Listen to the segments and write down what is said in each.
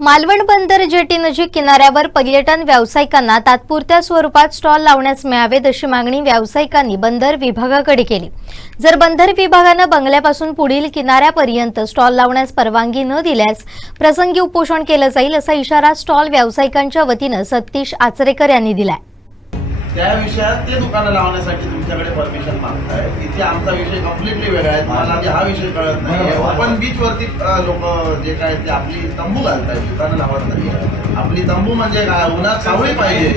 मालवण बंदर जेटी नजीक किनाऱ्यावर पर्यटन व्यावसायिकांना तात्पुरत्या स्वरूपात स्टॉल लावण्यास मिळावेत अशी मागणी व्यावसायिकांनी बंदर विभागाकडे केली। जर बंदर विभागाने बंगल्यापासून पुढील किनाऱ्यापर्यंत स्टॉल लावण्यास परवानगी न दिल्यास प्रसंगी उपोषण केले जाईल असा इशारा स्टॉल व्यावसायिकांच्या वतीने सतीश आचरेकर यांनी दिलाय। त्या विषयात ते दुकानं लावण्यासाठी तुमच्याकडे परमिशन मागताय, तिथे आमचा विषय कम्प्लिटली वेगळा आहे। मला हा विषय कळत नाही। ओपन बीच वरती लोक जे काय ते आपली तंबू घालतायत, दुकानं लावत नाही। आपली तंबू म्हणजे काय, उन्हात सावळी पाहिजे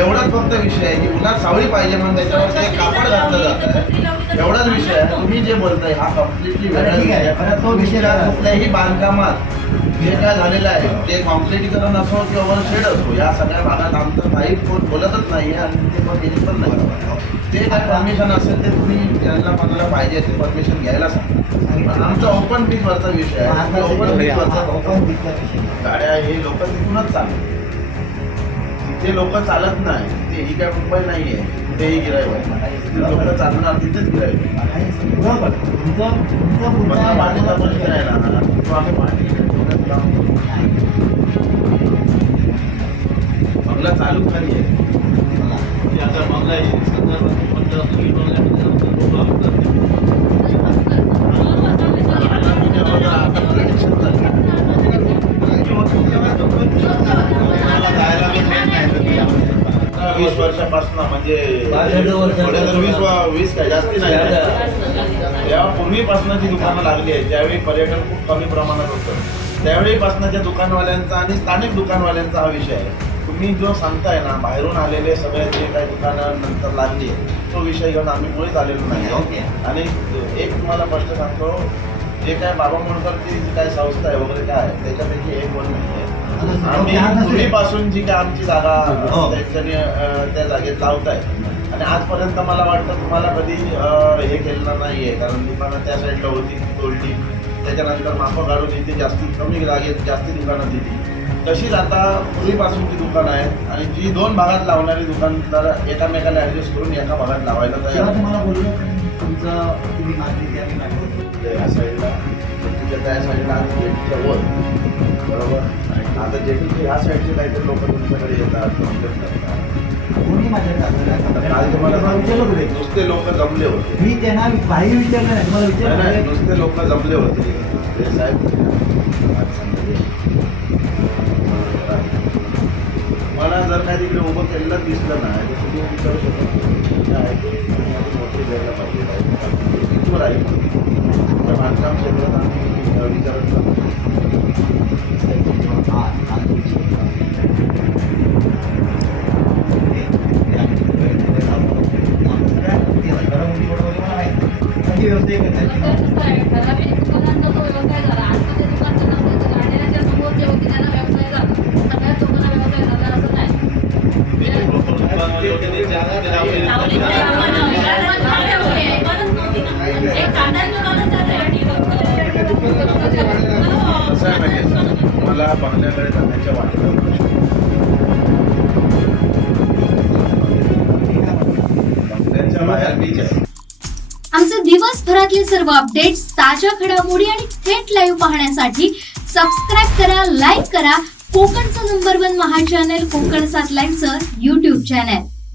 एवढाच फक्त विषय आहे की उन्हात सावळी पाहिजे म्हणून त्याच्यावर ते कापड घातलं जातं, एवढाच विषय आहे। तुम्ही जे बोलताय हा कम्प्लिटली वेगळा विषय आहे। तो विषय कुठल्याही बांधकामात जे काय झालेलं आहे ते कॉन्क्रिटीकरण असो किंवा वन शेड असो, या सगळ्या भागात आमचं काही कोण बोलतच नाही आणि ते पण केली पण नाही। ते काय परमिशन असेल ते तुम्ही ज्यांना कोणाला पाहिजे ते परमिशन घ्यायला सांगा। आमचा ओपन बीच वरचा विषय आहे। ओपन बीच वरचा गाड्या हे लोक तिथूनच चालतात, तिथे लोक चालत नाही। ते ही काय मुंबई नाही आहे, कुठेही गिराईक लोक चालणार तिथेच गिराईक पाणीचा प्रश्न आहे ना, तो आम्ही पाणी बंगला चालू खाली आहे। आता बंगला वीस वर्षापासून म्हणजे 20 काय जास्ती नाही, या पूर्वीपासून जी दुकानं लागली आहेत ज्यावेळी पर्यटन खूप कमी प्रमाणात होतं त्यावेळीपासूनच्या दुकानवाल्यांचा आणि स्थानिक दुकानवाल्यांचा हा विषय आहे। तुम्ही जो सांगताय ना बाहेरून आलेले सगळे जे काही दुकानं नंतर लागली तो विषय घेऊन आम्ही मुळीच आलेलो नाही। आणि एक तुम्हाला प्रश्न सांगतो, जे काय बाबा मुंडकरची जी काय संस्था आहे वगैरे काय त्याच्यापैकी एक कोण नाही आहे। आम्ही पूर्वीपासून जी काय आमची जागा त्यांनी त्या जागेत लावताय आणि आजपर्यंत मला वाटतं तुम्हाला कधी हे केलं नाही आहे, कारण दुकानं त्या साईडला होती तोडली, त्याच्यानंतर माफं काढून इथे कमी जागेत जास्ती दुकानं दिली। तशीच आता पूर्वीपासूनची दुकानं आहेत आणि जी 2 भागात लावणारी दुकानदार एकामेकाला ॲडजस्ट करून एका भागात लावायला तयार। तुम्हाला बोललो तुमचं तुम्ही मागणी या साईडला तुमच्या त्या साईडला जेटीच्या वर बरोबर, आता जेटीच्या ह्या साईडचे काहीतरी लोक तुमच्याकडे येतात कंप्लेंट करतात। कोणी माझ्याकडे काल तुम्हाला नुसते लोक जमले होते, मी त्यांना काही विचारलं नाही, तुम्हाला विचारलं नुसते लोक जमले होते ते साहेब। मला जर काही तिकडे उभं केलेलं दिसलं नाही तर तुम्ही विचारू शकता आहे ते मोठी द्यायला पाहिजे इथवर आहे त्या बांधकाम क्षेत्रात आम्ही विचारत मला बंगल्याकडे जाण्याच्या वाटेला बंगल्याच्या बाहेर बीच आहे। आमचे दिवसभरातले सर्व अपडेट्स, ताज्या घडामोडी आणि थेट लाईव्ह पाहण्यासाठी सबस्क्राईब करा, लाईक करा कोकणचं नंबर 1 महा चॅनल कोकण 7 लाईव्हचं YouTube चॅनल।